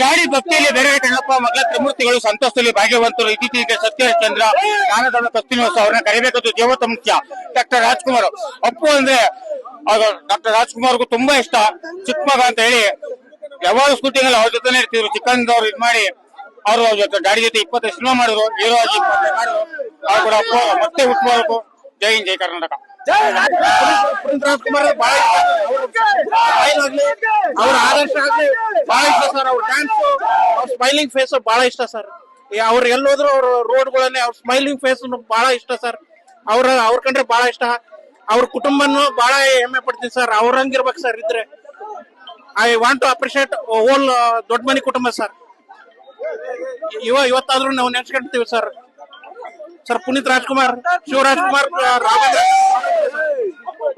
Daddy ಭಕ್ತಿಯಲ್ಲಿ ಬೇರೆ ಕಣ್ಣಪ್ಪ ಮಗಳ ತ್ರಿಮೂರ್ತಿಗಳು ಸಂತೋಷದಲ್ಲಿ ಭಾಗ್ಯವಂತರು ಇತ್ತೀಚೆಗೆ ಸತ್ಯಚಂದ್ರ ಜ್ಞಾನದಾನ ಕಸ್ತಿನೋತ್ಸವ ಅವ್ರನ್ನ ಕರಿಬೇಕಂತ ಜೀವತ ಮುಖ್ಯ ಡಾಕ್ಟರ್ ರಾಜ್ಕುಮಾರ್. ಅಪ್ಪು ಅಂದ್ರೆ ಡಾಕ್ಟರ್ ರಾಜ್ಕುಮಾರ್ಗೂ ತುಂಬಾ ಇಷ್ಟ. ಚಿಕ್ಕ ಮಗ ಅಂತ ಹೇಳಿ ಯಾವಾಗ ಶೂಟಿಂಗ್ ಅಲ್ಲಿ ಅವ್ರ ಜೊತೆ ಇರ್ತಿದ್ರು. ಚಿಕ್ಕಂದವ್ರು ಇದ್ ಮಾಡಿ ಅವರು ಅವ್ರ ಜೊತೆ ಡ್ಯಾಡಿ ಜೊತೆ 25 ಸಿನಿಮಾ ಮಾಡಿದ್ರು. ಹೀರೋ ಆಗಿ ಅವ್ರು ಕೂಡ ಅಪ್ಪು ಮತ್ತೆ ಹುಟ್ಟಬೇಕು. ಜೈ ಹಿಂದ್, ಜೈ ಕರ್ನಾಟಕ. ಪುನೀತ್ ರಾಜ್ಕುಮಾರ್ ಬಹಳ ಅವ್ರ ಆದರ್ಶ ಆಗ್ಲಿ ಬಹಳ ಇಷ್ಟ ಸರ್. ಅವ್ರ ಡ್ಯಾನ್ಸ್, ಅವ್ರ ಸ್ಮೈಲಿಂಗ್ ಫೇಸ್ ಬಹಳ ಇಷ್ಟ ಸರ್. ಅವ್ರು ಎಲ್ಲೋದ್ರು ಅವ್ರ ರೋಡ್ಗಳಲ್ಲಿ ಅವ್ರ ಸ್ಮೈಲಿಂಗ್ ಫೇಸ್ ಬಹಳ ಇಷ್ಟ ಸರ್. ಅವ್ರ ಕಂಡ್ರೆ ಬಹಳ ಇಷ್ಟ. ಅವ್ರ ಕುಟುಂಬನು ಬಹಳ ಹೆಮ್ಮೆ ಪಡ್ತೀನಿ ಸರ್. ಅವ್ರಂಗಿರ್ಬೇಕು ಸರ್ ಇದ್ರೆ. I want to appreciate whole ದೊಡ್ಡ ಮನಿ ಕುಟುಂಬ ಸರ್. ಇವತ್ತಾದ್ರೂ ನಾವು ನೆನ್ಸ್ಕೊಂತೀವಿ ಸರ್. ಪುನೀತ್ ರಾಜ್ಕುಮಾರ್, ಶಿವರಾಜ್ಕುಮಾರ್, ರಾಘವೇಂದ್ರ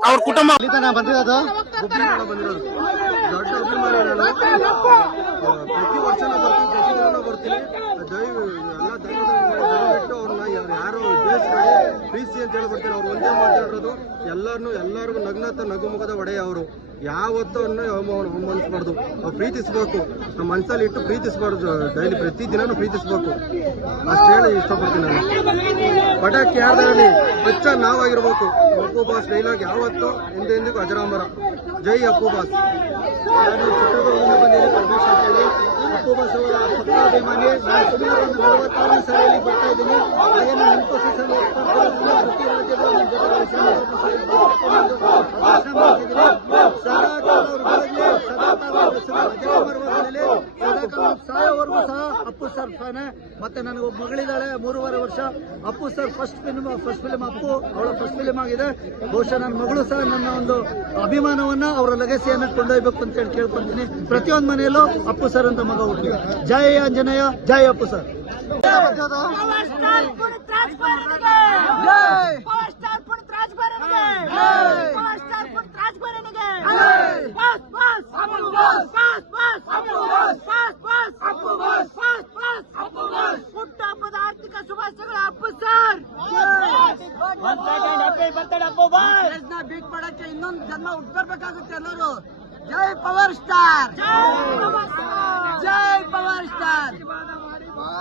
ಅವ್ರ ಕುಟುಂಬ ಬಂದಿರೋದು ದೊಡ್ಡ ಅಭಿಮಾನಿ. ಪ್ರತಿ ವರ್ಷನೂ ಬರ್ತೀನಿ. ಎಲ್ಲ ದಯವಿಟ್ಟು ಅವ್ರನ್ನ ಯಾರು ದೇಶದಲ್ಲಿ ಪ್ರೀತಿ ಅಂತ ಹೇಳ್ಬಿಡ್ತೀನಿ. ಅವ್ರು ಒಂದೇ ಮಾತಾಡೋದು ಎಲ್ಲರಿಗೂ ನಗು ಮುಖದ ಒಡೆಯ ಅವರು. ಯಾವತ್ತೂ ಅವಮಾನಿಸ್ಬಾರ್ದು. ಅವ್ರು ಪ್ರೀತಿಸ್ಬೇಕು. ನಮ್ಮ ಮನಸ್ಸಲ್ಲಿ ಇಟ್ಟು ಪ್ರೀತಿಸ್ಬಾರ್ದು. ಡೈಲಿ ಪ್ರತಿ ದಿನಾನು ಪ್ರೀತಿಸ್ಬೇಕು. ಅಷ್ಟು ಹೇಳಿ ಇಷ್ಟಪಡ್ತೀನಿ ನಾನು. ಪಟಾಕಿ ಯಾರ್ದಾಗಲಿ ಹೆಚ್ಚ ನಾವಾಗಿರ್ಬೇಕು. ಅಪ್ಪು ಬಾಸ್ ಡೈಲಾಗ್ ಯಾವತ್ತೂ ಎಂದೆಂದಿಗೂ ಅಜರಾಮರ. ಜೈ ಅಪ್ಪು ಬಾಸ್. ಚಿತ್ರದುರ್ಗದಿಂದ ಬಂದಿದ್ದೀನಿ ಪ್ರಭೇಶ್ ಅಂತೇಳಿ. ಅಪ್ಪು ಬಾಸ್ ಅವರ ಭಕ್ತಾಭಿಮಾನಿ. ನಾನು ಸುಮಾರು 46ನೇ ಸಾಲಿಯಲ್ಲಿ ಬರ್ತಾ ಇದ್ದೀನಿ. ಹಾಗೇನು ಇನ್ಫೋಸಿಸ್ ಅಲ್ಲಿ ಪ್ರತಿ ರಾಜ್ಯದ ಸಾಯೋವರೆಗೂ ಸಹ ಅಪ್ಪು ಸರ್ ಫ್ಯಾನೆ. ಮತ್ತೆ ನನಗೊಬ್ಬ ಮಗಳಿದ್ದಾಳೆ, 3.5 ವರ್ಷ. Appu sir first film Appu, ಅವಳ ಫಸ್ಟ್ ಫಿಲ್ಮ್ ಆಗಿದೆ. ಬಹುಶಃ ನನ್ನ ಮಗಳು ಸಹ ನನ್ನ ಒಂದು ಅಭಿಮಾನವನ್ನ, ಅವರ ಲೆಗಸಿಯನ್ನ ಕೊಂಡೊಯ್ಬೇಕು ಅಂತ ಹೇಳಿ ಕೇಳ್ಕೊಂತೀನಿ. ಪ್ರತಿಯೊಂದು ಮನೆಯಲ್ಲೂ ಅಪ್ಪು ಸರ್ ಅಂತ ಮಗ ಹುಟ್ಟಲಿ. ಜೈ ಆಂಜನೇಯ, ಜೈ ಅಪ್ಪು ಸರ್. ಹುಟ್ಟುಹಬ್ಬದ ಆರ್ಥಿಕ ಶುಭಾಶಯಗಳು ಅಪ್ಪು ಸರ್. ಬೀಟ್ ಮಾಡಕ್ಕೆ ಇನ್ನೊಂದು ಜನ್ಮ ಹುಟ್ಟಬೇಕಾಗುತ್ತೆ ಎಲ್ಲರೂ. ಜೈ ಪವರ್ ಸ್ಟಾರ್, ಜೈ ಪವರ್ ಸ್ಟಾರ್.